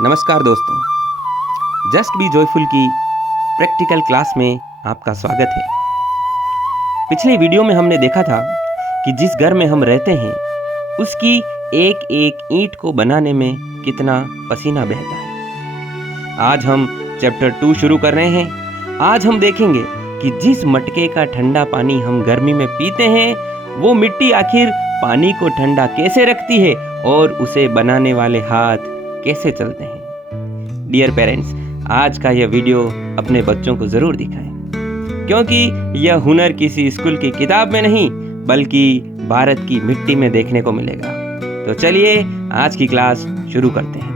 नमस्कार दोस्तों, just be joyful की प्रैक्टिकल क्लास में आपका स्वागत है। पिछले वीडियो में हमने देखा था कि जिस घर में हम रहते हैं उसकी एक एक ईंट को बनाने में कितना पसीना बहता है। आज हम चैप्टर 2 शुरू कर रहे हैं। आज हम देखेंगे कि जिस मटके का ठंडा पानी हम गर्मी में पीते हैं वो मिट्टी आखिर पानी को ठंडा कैसे रखती है और उसे बनाने वाले हाथ कैसे चलते हैं। डियर पेरेंट्स, आज का यह वीडियो अपने बच्चों को जरूर दिखाएं, क्योंकि यह हुनर किसी स्कूल की किताब में नहीं बल्कि भारत की मिट्टी में देखने को मिलेगा। तो चलिए आज की क्लास शुरू करते हैं।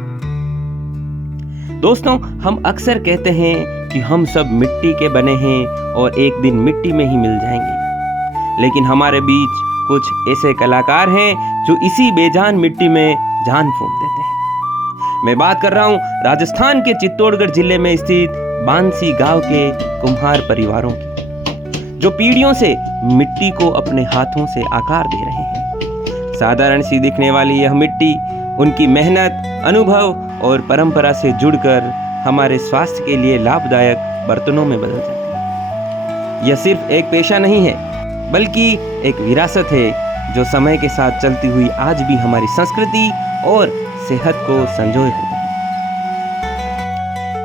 दोस्तों, हम अक्सर कहते हैं कि हम सब मिट्टी के बने हैं और एक दिन मिट्टी में ही मिल जाएंगे, लेकिन हमारे बीच कुछ ऐसे कलाकार हैं जो इसी बेजान मिट्टी में जान फूंक देते हैं। मैं बात कर रहा हूं राजस्थान के चित्तौड़गढ़ जिले में स्थित बांसी गांव के कुम्हार परिवारों की, जो पीढ़ियों से मिट्टी को अपने हाथों से आकार दे रहे हैं। साधारण सी दिखने वाली यह मिट्टी उनकी मेहनत, अनुभव और परंपरा से जुड़कर हमारे स्वास्थ्य के लिए लाभदायक बर्तनों में बदल जाती है। यह सिर्फ एक पेशा नहीं है बल्कि एक विरासत है जो समय के साथ चलती हुई आज भी हमारी संस्कृति और सेहत को संजोए हुए है।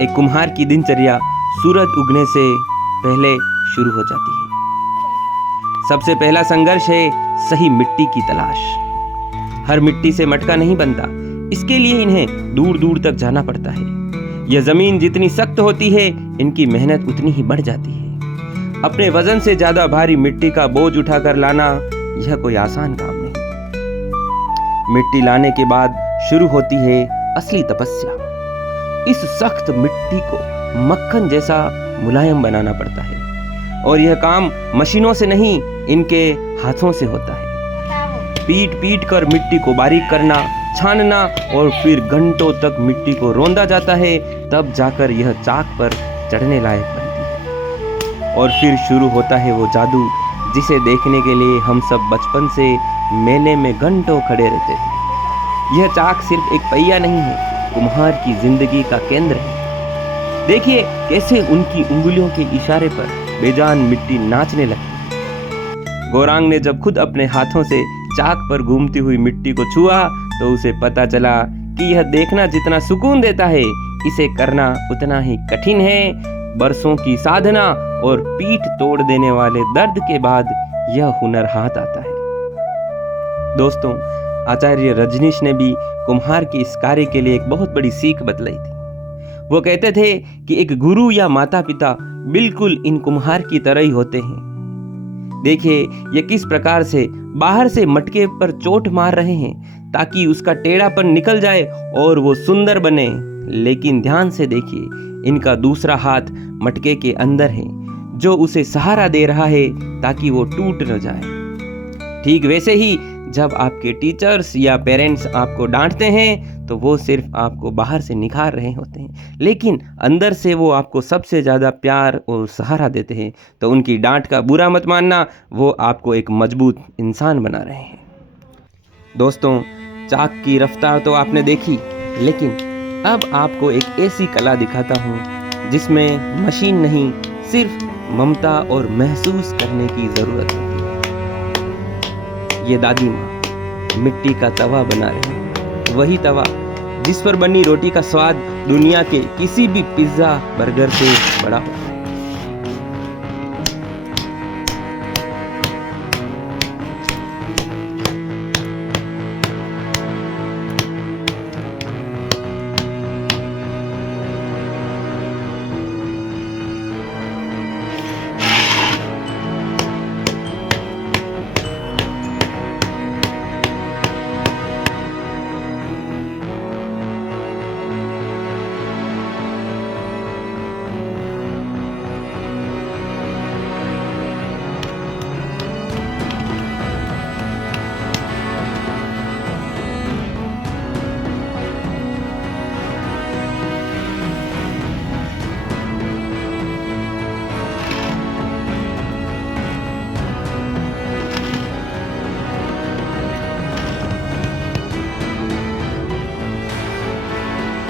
एक कुम्हार की दिनचर्या सूरज उगने से पहले शुरू हो जाती है। सबसे पहला संघर्ष है सही मिट्टी की तलाश। हर मिट्टी से मटका नहीं बनता, इसके लिए इन्हें दूर दूर तक जाना पड़ता है। यह जमीन जितनी सख्त होती है, इनकी मेहनत उतनी ही बढ़ जाती है। अपने वजन से ज्यादा भारी मिट्टी का बोझ उठाकर लाना यह कोई आसान काम नहीं। मिट्टी लाने के बाद शुरू होती है असली तपस्या। इस सख्त मिट्टी को मक्खन जैसा मुलायम बनाना पड़ता है और यह काम मशीनों से नहीं, इनके हाथों से होता है। पीट पीट कर मिट्टी को बारीक करना, छानना और फिर घंटों तक मिट्टी को रौंदा जाता है, तब जाकर यह चाक पर चढ़ने लायक बनती है। और फिर शुरू होता है वो जादू जिसे देखने के लिए हम सब बचपन से मेले में घंटों खड़े रहते थे। यह चाक सिर्फ एक पहिया नहीं है, कुम्हार की जिंदगी का केंद्र है। देखिए कैसे उनकी उंगलियों के इशारे पर बेजान मिट्टी नाचने लगती है। गौरांग ने जब खुद अपने हाथों से चाक पर घूमती हुई मिट्टी को छुआ तो उसे पता चला कि यह देखना जितना सुकून देता है, इसे करना उतना ही कठिन है। बरसों की साधना और पीठ तोड़ देने वाले दर्द के बाद यह हुनर हाथ आता है। दोस्तों, आचार्य रजनीश ने भी कुम्हार की इस कार्य के लिए एक बहुत बड़ी सीख बतलाई थी। वो कहते थे कि एक गुरु या माता पिता बिल्कुल इन कुम्हार की तरह ही होते हैं। देखिए ये किस प्रकार से बाहर से मटके पर चोट मार रहे हैं ताकि उसका टेढ़ापन निकल जाए और वो सुंदर बने। लेकिन ध्यान से देखिए, इनका दूसरा हाथ मटके के अंदर है जो उसे सहारा दे रहा है ताकि वो टूट न जाए। ठीक वैसे ही जब आपके टीचर्स या पेरेंट्स आपको डांटते हैं तो वो सिर्फ आपको बाहर से निखार रहे होते हैं, लेकिन अंदर से वो आपको सबसे ज़्यादा प्यार और सहारा देते हैं। तो उनकी डांट का बुरा मत मानना, वो आपको एक मजबूत इंसान बना रहे हैं। दोस्तों, चाक की रफ्तार तो आपने देखी, लेकिन अब आपको एक ऐसी कला दिखाता हूँ जिसमें मशीन नहीं, सिर्फ ममता और महसूस करने की ज़रूरत है। ये दादी माँ मिट्टी का तवा बना रही है, वही तवा जिस पर बनी रोटी का स्वाद दुनिया के किसी भी पिज्जा बर्गर से बड़ा होता है।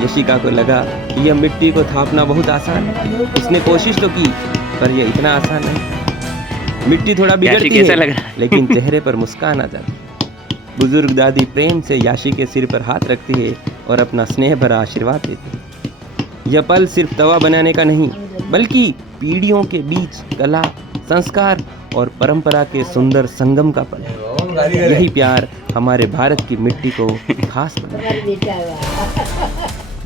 यशिका को लगा कि यह मिट्टी को थापना बहुत आसान है। उसने कोशिश तो की, पर यह इतना आसान नहीं। मिट्टी थोड़ा बिगड़ती है, लेकिन चेहरे पर मुस्कान आ जाती है। बुजुर्ग दादी प्रेम से याशी के सिर पर हाथ रखती है और अपना स्नेह भरा आशीर्वाद देती है। यह पल सिर्फ तवा बनाने का नहीं, बल्कि पीढ़ियों के बीच कला, संस्कार और परंपरा के सुंदर संगम का पल है। यही प्यार हमारे भारत की मिट्टी को खास बनाता है।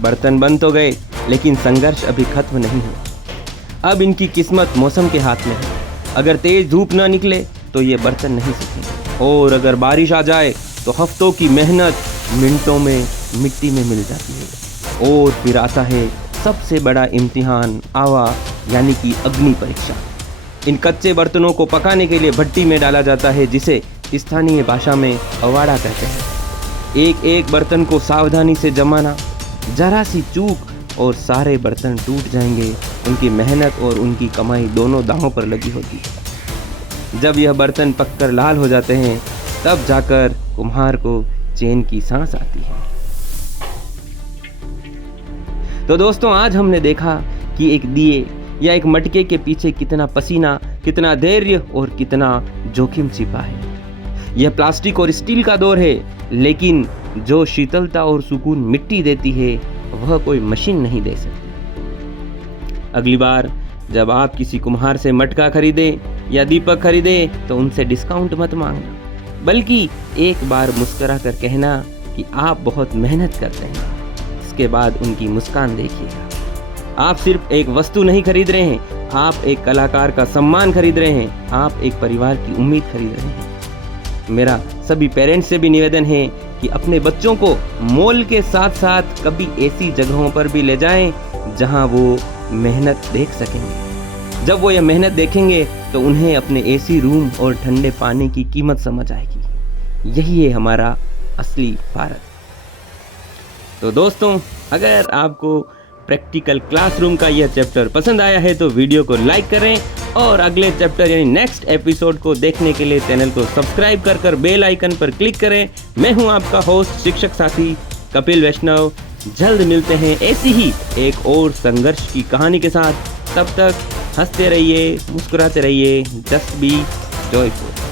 बर्तन बन तो गए, लेकिन संघर्ष अभी खत्म नहीं हुआ। अब इनकी किस्मत मौसम के हाथ में है। अगर तेज धूप न निकले तो ये बर्तन नहीं सूखेंगे, और अगर बारिश आ जाए तो हफ्तों की मेहनत मिनटों में मिट्टी में मिल जाती है। और फिर आता है सबसे बड़ा इम्तिहान, आवा, यानी कि अग्नि परीक्षा। इन कच्चे बर्तनों को पकाने के लिए भट्टी में डाला जाता है, जिसे स्थानीय भाषा में अवाड़ा कहते हैं। एक एक बर्तन को सावधानी से जमाना, जरा सी चूक और सारे बर्तन टूट जाएंगे। उनकी मेहनत और उनकी कमाई दोनों दांवों पर लगी होती है। जब यह बर्तन पककर लाल हो जाते हैं, तब जाकर कुम्हार को चैन की सांस आती है। तो दोस्तों, आज हमने देखा कि एक दिए या एक मटके के पीछे कितना पसीना, कितना धैर्य और कितना जोखिम छिपा है। यह प्लास्टिक और स्टील का दौर है, लेकिन जो शीतलता और सुकून मिट्टी देती है, वह कोई मशीन नहीं दे सकती। अगली बार जब आप किसी कुम्हार से मटका खरीदें या दीपक खरीदें, तो उनसे डिस्काउंट मत मांगना, बल्कि एक बार मुस्कुरा कर कहना कि आप बहुत मेहनत करते हैं। इसके बाद उनकी मुस्कान देखिएगा। आप सिर्फ एक वस्तु नहीं खरीद रहे हैं, आप एक कलाकार का सम्मान खरीद रहे हैं, आप एक परिवार की उम्मीद खरीद रहे हैं। मेरा सभी पेरेंट्स से भी निवेदन है कि अपने बच्चों को मॉल के साथ साथ कभी ऐसी जगहों पर भी ले जाएं जहां वो मेहनत देख सकेंगे। जब वो यह मेहनत देखेंगे तो उन्हें अपने एसी रूम और ठंडे पानी की कीमत समझ आएगी। यही है हमारा असली भारत। तो दोस्तों, अगर आपको प्रैक्टिकल क्लासरूम का यह चैप्टर पसंद आया है तो वीडियो को लाइक करें, और अगले चैप्टर यानी नेक्स्ट एपिसोड को देखने के लिए चैनल को सब्सक्राइब कर बेल आइकन पर क्लिक करें। मैं हूं आपका होस्ट, शिक्षक साथी कपिल वैष्णव। जल्द मिलते हैं ऐसी ही एक और संघर्ष की कहानी के साथ। तब तक हंसते रहिए, मुस्कुराते रहिए, जस्ट बी जॉयफुल।